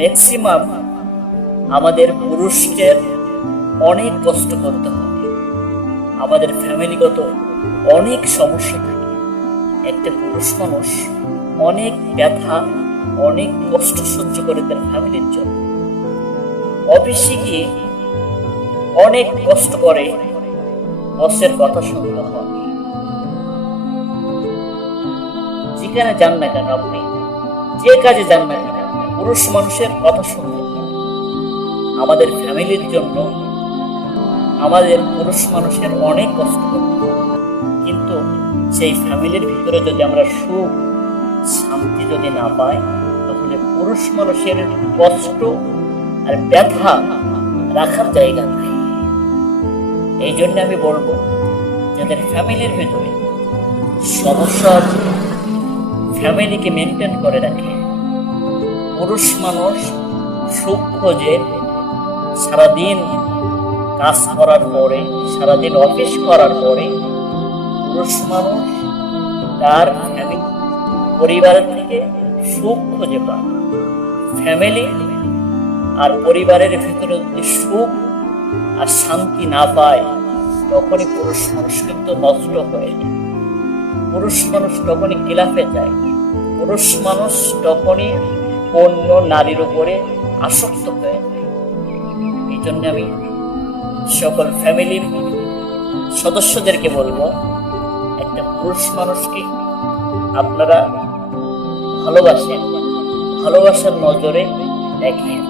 Maximum আমাদের পুরুষদের অনেক কষ্ট করতে হয়, আমাদের ফ্যামিলিগত অনেক সমস্যা থাকে। একটা পুরুষ মানুষ অনেক ব্যথা, অনেক কষ্ট সহ্য করে তার ফ্যামিলির জন্য। অফিসে গিয়ে অনেক কষ্ট করে বসের কথা শুনতে হয়। যেখানে যান না কেন, আপনি যে কাজে যান না কেন, পুরুষ মানুষের কথা শুনতে হয়। আমাদের ফ্যামিলির জন্য আমাদের পুরুষ মানুষের অনেক কষ্ট করতে হয়, কিন্তু সেই ফ্যামিলির ভিতরে যদি আমরা সুখ শান্তি যদি না পাই, তাহলে পুরুষ মানুষের কষ্ট আর ব্যথা রাখার জায়গা নাই। এই জন্য আমি বলবো, যাদের ফ্যামিলির ভিতরে সমস্যা আছে, ফ্যামিলিকে মেনটেন করে রাখে। পুরুষ মানুষ সুখ খোঁজে, সারাদিন কাজ করার পরে, সারাদিন অফিস করার পরে পুরুষ মানুষ তার পরিবারের থেকে সুখ খুঁজে পায়। ফ্যামিলি আর পরিবারের ভিতরে যদি সুখ আর শান্তি না পায়, তখনই পুরুষ মানুষ কিন্তু নষ্ট হয়ে যায়। পুরুষ মানুষ তখনই খিলাফে যায়, পুরুষ মানুষ তখনই অন্য নারীর উপরে আসক্ত হয়ে যায়। এই জন্য আমি সকল ফ্যামিলির সদস্যদেরকে বলবো, একটা পুরুষ মানুষকে আপনারা ভালোবাসেন, ভালোবাসার নজরে দেখেন।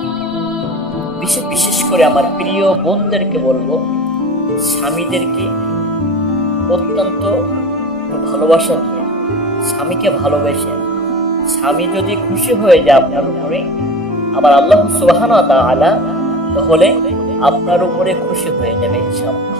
বিশেষ করে আমার প্রিয় বোনদেরকে বলবো, স্বামীদেরকে অত্যন্ত ভালোবাসা দিয়ে স্বামীকে ভালোবেসেন। স্বামী যদি খুশি হয়ে যায় আপনার উপরে, আবার আল্লাহ সুবহানাহু ওয়া তাআলা তাহলে আপনার উপরে খুশি হয়ে যাবে ইনশাআল্লাহ।